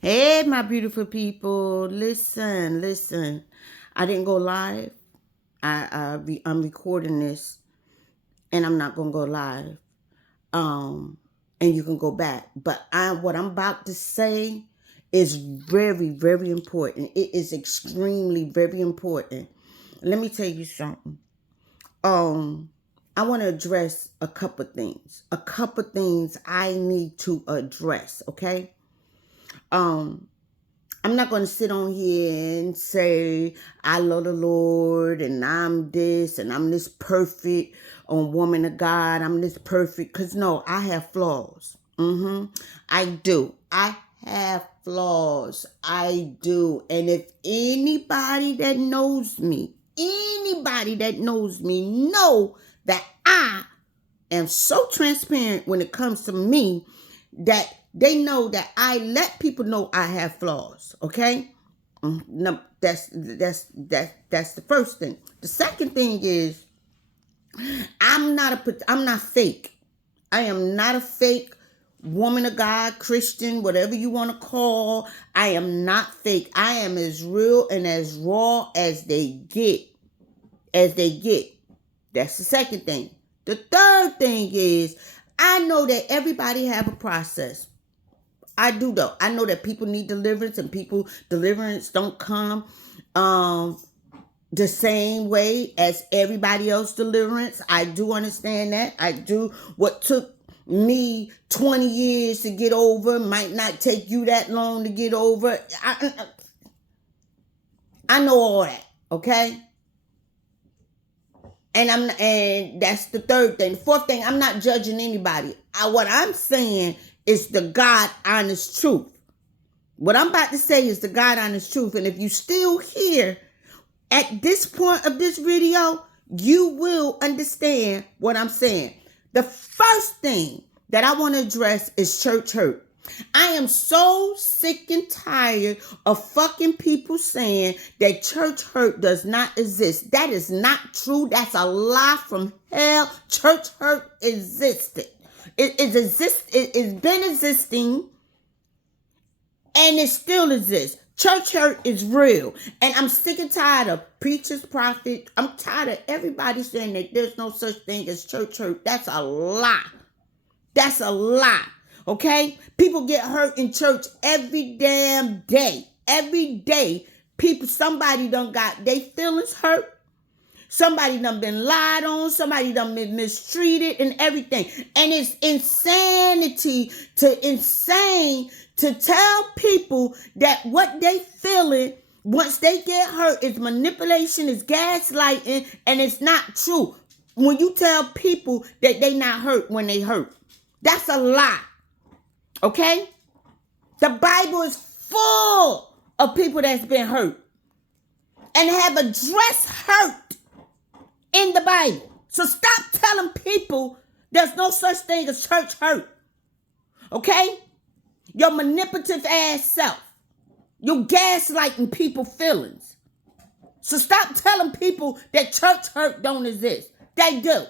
Hey, my beautiful people. Listen. I didn't go live. I'm recording this, and I'm not gonna go live. Um, and you can go back. But what I'm about to say is very, very important. It is extremely very important. Let me tell you something. Um, I want to address a couple things. A couple things I need to address. Okay. Um, I'm not going to sit on here and say, I love the Lord and I'm this and I'm this perfect woman of God. I'm this perfect. Because no, I have flaws. I do. I have flaws. I do. And if anybody that knows me know that I am so transparent when it comes to me that they know that I let people know I have flaws. Okay, no, that's the first thing. The second thing is I'm not fake. I am not a fake woman of God, Christian, whatever you want to call. I am not fake. I am as real and as raw as they get. As they get. That's the second thing. The third thing is I know that everybody have a process. I do though. I know that people need deliverance and people deliverance don't come the same way as everybody else deliverance. I do understand that. I do. What took me 20 years to get over might not take you that long to get over. I know all that. Okay. And that's the third thing. The fourth thing, I'm not judging anybody. What I'm saying is the God honest truth. What I'm about to say is the God honest truth. And if you still here at this point of this video, you will understand what I'm saying. The first thing that I want to address is church hurt. I am so sick and tired of fucking people saying that church hurt does not exist. That is not true. That's a lie from hell. Church hurt existed. It's been existing and it still exists. Church hurt is real. And I'm sick and tired of preachers, prophets. I'm tired of everybody saying that there's no such thing as church hurt. That's a lie. That's a lie. Okay? People get hurt in church every damn day. Every day, somebody done got their feelings hurt. Somebody done been lied on. Somebody done been mistreated and everything. And it's insane to tell people that what they feeling once they get hurt is manipulation, is gaslighting, and it's not true. When you tell people that they not hurt when they hurt, that's a lie. Okay? The Bible is full of people that's been hurt and have addressed hurt in the Bible. So stop telling people there's no such thing as church hurt. Okay? Your manipulative ass self. You're gaslighting people's feelings. So stop telling people that church hurt don't exist. They do.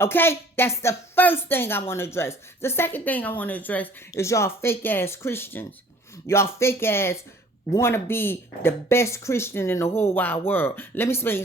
Okay? That's the first thing I want to address. The second thing I want to address is y'all fake ass Christians. Y'all fake ass want to be the best Christian in the whole wide world. Let me explain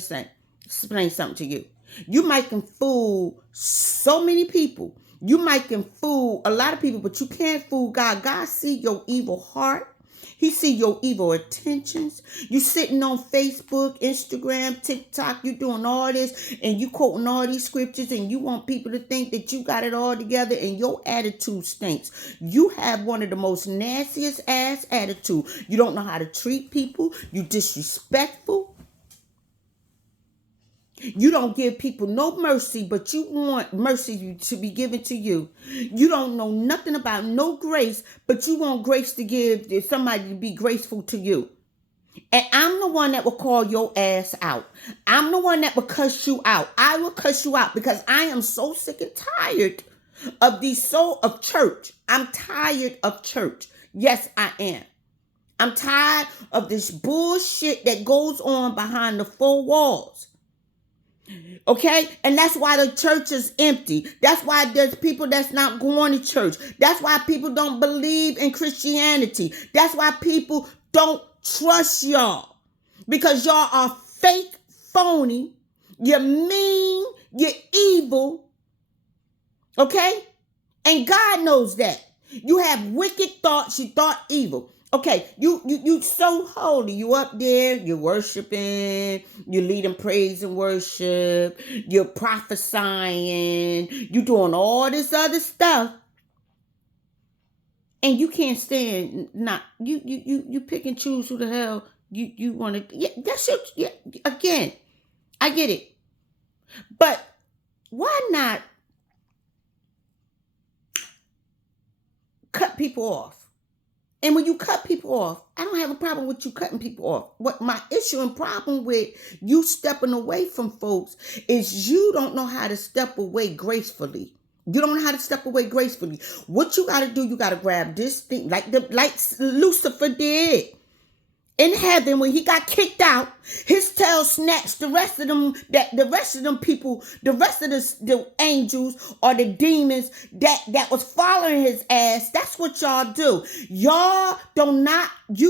something to you. You might can fool so many people. You might can fool a lot of people, but you can't fool God. God see your evil heart. He see your evil intentions. You sitting on Facebook, Instagram, TikTok, you doing all this and you quoting all these scriptures and you want people to think that you got it all together and your attitude stinks. You have one of the most nastiest ass attitude. You don't know how to treat people. You disrespectful. You don't give people no mercy, but you want mercy to be given to you. You don't know nothing about no grace, but you want grace to give somebody to be graceful to you. And I'm the one that will call your ass out. I'm the one that will cuss you out. I will cuss you out because I am so sick and tired of church. I'm tired of church. Yes, I am. I'm tired of this bullshit that goes on behind the four walls. Okay? And that's why the church is empty. That's why there's people that's not going to church. That's why people don't believe in Christianity. That's why people don't trust y'all. Because y'all are fake, phony. You're mean. You're evil. Okay? And God knows that. You have wicked thoughts. You thought evil. Okay, you so holy. You up there, you're worshiping, you're leading praise and worship, you're prophesying, you're doing all this other stuff. And you can't stand not you pick and choose who the hell you want to. Yeah, that's your, yeah, again, I get it. But why not cut people off? And when you cut people off, I don't have a problem with you cutting people off. What my issue and problem with you stepping away from folks is you don't know how to step away gracefully. You don't know how to step away gracefully. What you got to do, you got to grab this thing like Lucifer did. In heaven, when he got kicked out, his tail snatched the rest of them people, the rest of the angels or the demons that was following his ass. That's what y'all do. You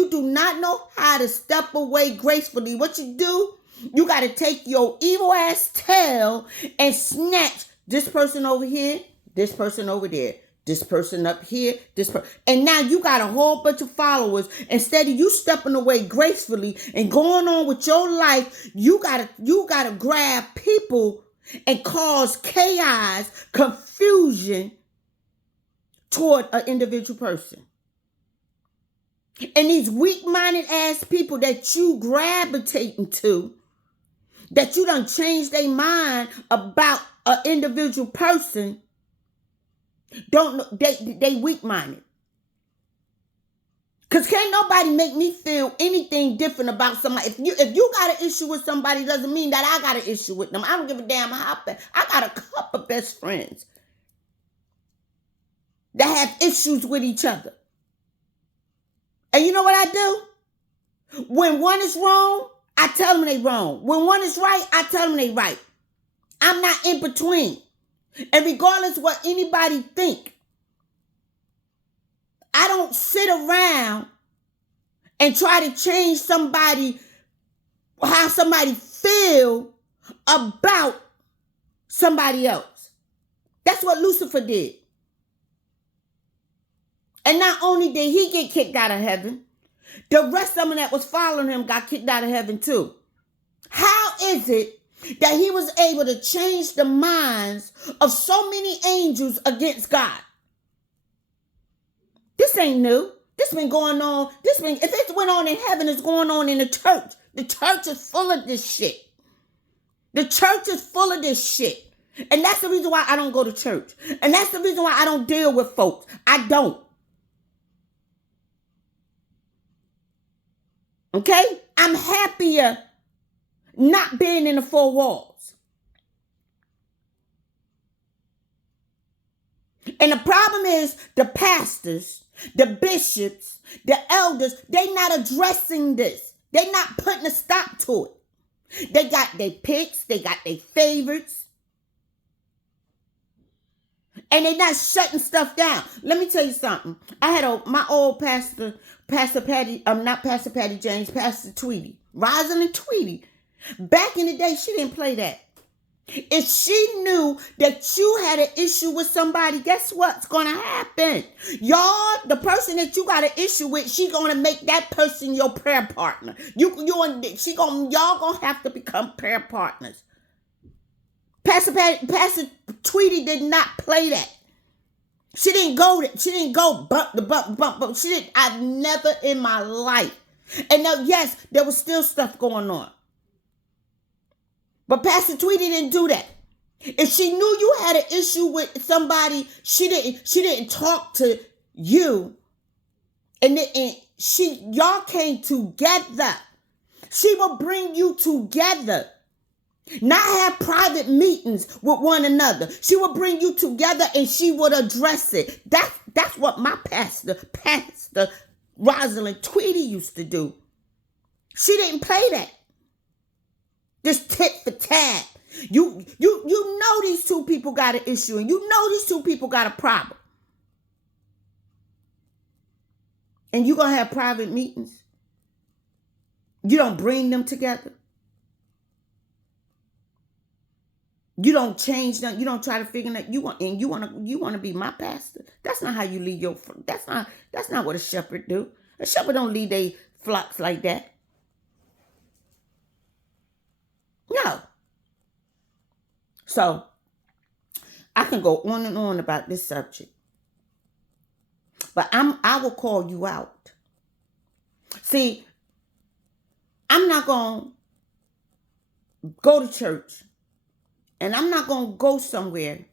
do not know how to step away gracefully. What you do, you got to take your evil ass tail and snatch this person over here, this person over there. This person up here, and now you got a whole bunch of followers. Instead of you stepping away gracefully and going on with your life, you gotta grab people and cause chaos, confusion toward an individual person. And these weak-minded ass people that you gravitating to, that you done changed their mind about an individual person. Don't know they weak-minded. Cause can't nobody make me feel anything different about somebody. If you got an issue with somebody, doesn't mean that I got an issue with them. I don't give a damn how bad. I got a couple of best friends that have issues with each other. And you know what I do? When one is wrong, I tell them they wrong. When one is right, I tell them they right. I'm not in between. And regardless of what anybody think, I don't sit around and try to change how somebody feel about somebody else. That's what Lucifer did. And not only did he get kicked out of heaven, the rest of them that was following him got kicked out of heaven too. How is it that he was able to change the minds of so many angels against God? This ain't new. This been going on. If it went on in heaven, it's going on in the church. The church is full of this shit. The church is full of this shit. And that's the reason why I don't go to church. And that's the reason why I don't deal with folks. I don't. Okay? I'm happier not being in the four walls. And the problem is the pastors, the bishops, the elders, they not addressing this. They not putting a stop to it. They got their picks, they got their favorites. And they not shutting stuff down. Let me tell you something. I had my old pastor Patty, not Pastor Patty James, Pastor Tweety, Rosalind Tweety. Back in the day, she didn't play that. If she knew that you had an issue with somebody, guess what's going to happen? Y'all, the person that you got an issue with, she going to make that person your prayer partner. Y'all going to have to become prayer partners. Pastor Tweety did not play that. She didn't go bump the bump. She didn't. I've never in my life. And now, yes, there was still stuff going on. But Pastor Tweety didn't do that. If she knew you had an issue with somebody, she didn't talk to you. And y'all came together. She will bring you together. Not have private meetings with one another. She will bring you together and she would address it. That's what my Pastor Rosalind Tweety used to do. She didn't play that. Just tit for tat. You know these two people got an issue, and you know these two people got a problem. And you're going to have private meetings. You don't bring them together. You don't change them. You don't try to figure that you want to be my pastor. That's not how you lead your. That's not what a shepherd do. A shepherd don't lead their flocks like that. No. So I can go on and on about this subject, but I will call you out. See, I'm not gonna go to church, and I'm not gonna go somewhere,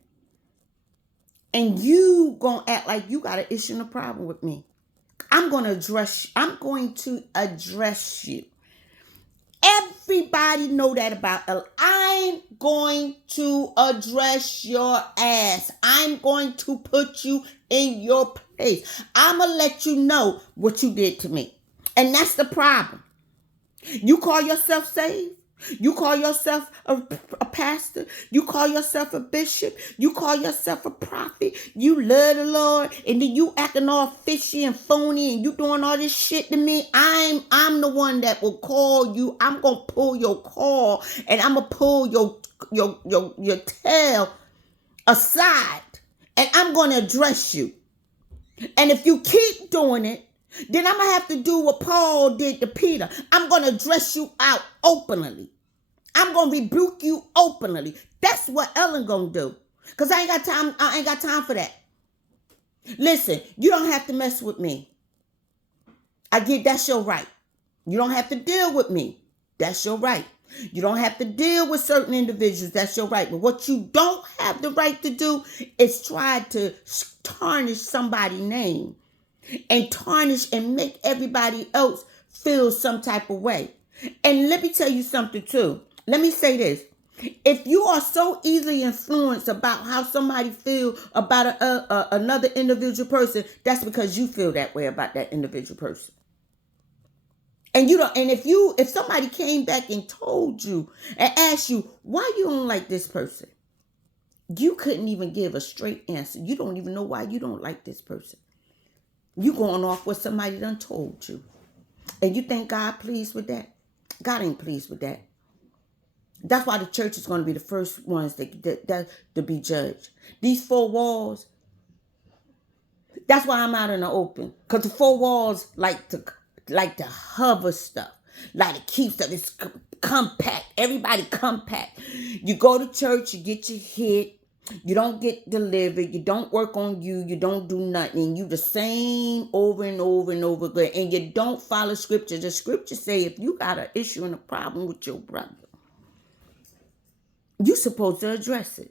and you gonna act like you got an issue and a problem with me. I'm going to address you. Everybody know that about Ella. I'm going to address your ass. I'm going to put you in your place. I'm going to let you know what you did to me. And that's the problem. You call yourself saved? You call yourself a pastor? You call yourself a bishop? You call yourself a prophet? You love the Lord, and then you acting all fishy and phony, and you doing all this shit to me? I'm the one that will call you. I'm gonna pull your call, and I'm gonna pull your tail aside, and I'm gonna address you. And if you keep doing it, then I'm gonna have to do what Paul did to Peter. I'm gonna address you out openly. I'm gonna rebuke you openly. That's what Ellen gonna do. Cause I ain't got time. I ain't got time for that. Listen, you don't have to mess with me. That's your right. You don't have to deal with me. That's your right. You don't have to deal with certain individuals. That's your right. But what you don't have the right to do is try to tarnish somebody's name and tarnish and make everybody else feel some type of way. And let me tell you something too. Let me say this. If you are so easily influenced about how somebody feels about another individual person, that's because you feel that way about that individual person. And you don't. And if somebody came back and told you and asked you why you don't like this person, you couldn't even give a straight answer. You don't even know why you don't like this person. You going off what somebody done told you, and you think God pleased with that? God ain't pleased with that. That's why the church is going to be the first ones to be judged. These four walls. That's why I'm out in the open, because the four walls like to hover stuff, like to keep stuff. It's compact. Everybody compact. You go to church, you get your hit. You don't get delivered. You don't work on you. You don't do nothing. You the same over and over and over again. And you don't follow scripture. The scripture say if you got an issue and a problem with your brother, you're supposed to address it.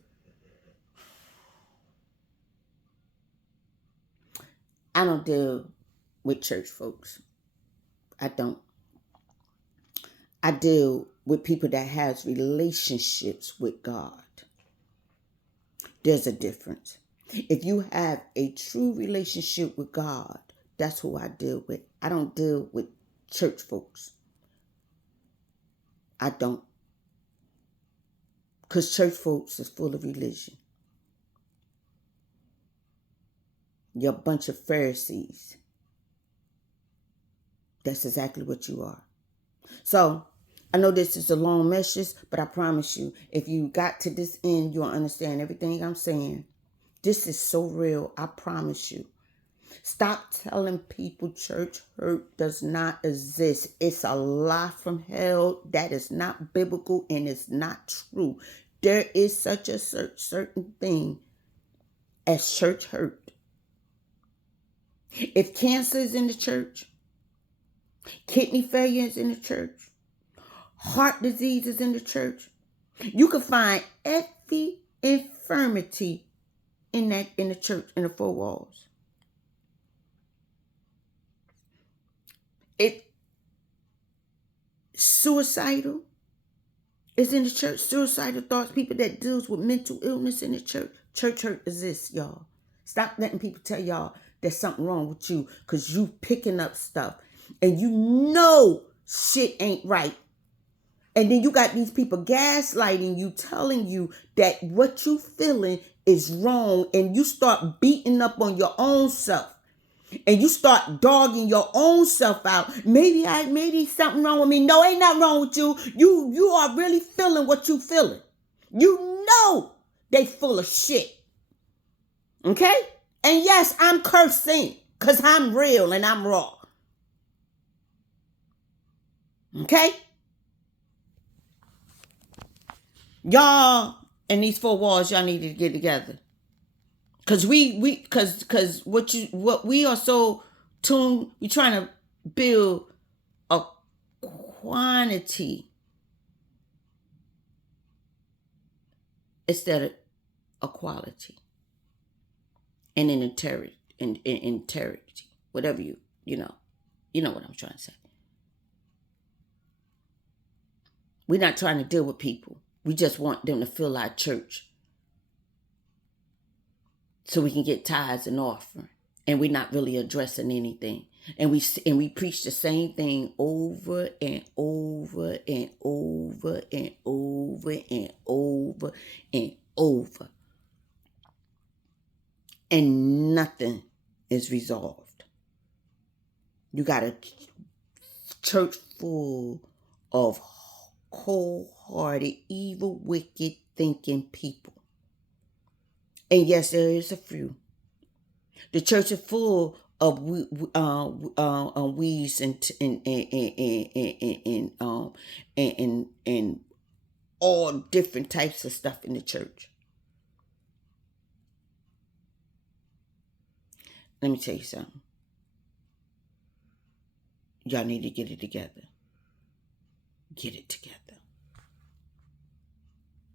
I don't deal with church folks. I don't. I deal with people that has relationships with God. There's a difference. If you have a true relationship with God, that's who I deal with. I don't deal with church folks. I don't. Because church folks is full of religion. You're a bunch of Pharisees. That's exactly what you are. So, I know this is a long message, but I promise you, if you got to this end, you'll understand everything I'm saying. This is so real. I promise you. Stop telling people church hurt does not exist. It's a lie from hell. That is not biblical and it's not true. There is such a certain thing as church hurt. If cancer is in the church, kidney failure is in the church, heart disease is in the church, you can find every infirmity in the church, in the four walls. Suicidal is in the church. Suicidal thoughts, people that deals with mental illness in the church. Church hurt exists, y'all. Stop letting people tell y'all there's something wrong with you because you picking up stuff and you know shit ain't right. And then you got these people gaslighting you, telling you that what you feeling is wrong, and you start beating up on your own self. And you start dogging your own self out. Maybe something wrong with me. No, ain't nothing wrong with you. You are really feeling what you feeling. You know they full of shit. Okay? And yes, I'm cursing because I'm real and I'm raw. Okay? Y'all in these four walls, y'all need to get together. Cause what we are so tuned, we trying to build a quantity instead of a quality and an integrity, whatever you know what I'm trying to say. We're not trying to deal with people. We just want them to fill our church so we can get tithes and offering, and we're not really addressing anything. And we preach the same thing over and over and over and over and over and over, and nothing is resolved. You got a church full of cold-hearted, evil, wicked thinking people. And yes, there is a few. The church is full of weeds and all different types of stuff in the church. Let me tell you something. Y'all need to get it together. Get it together.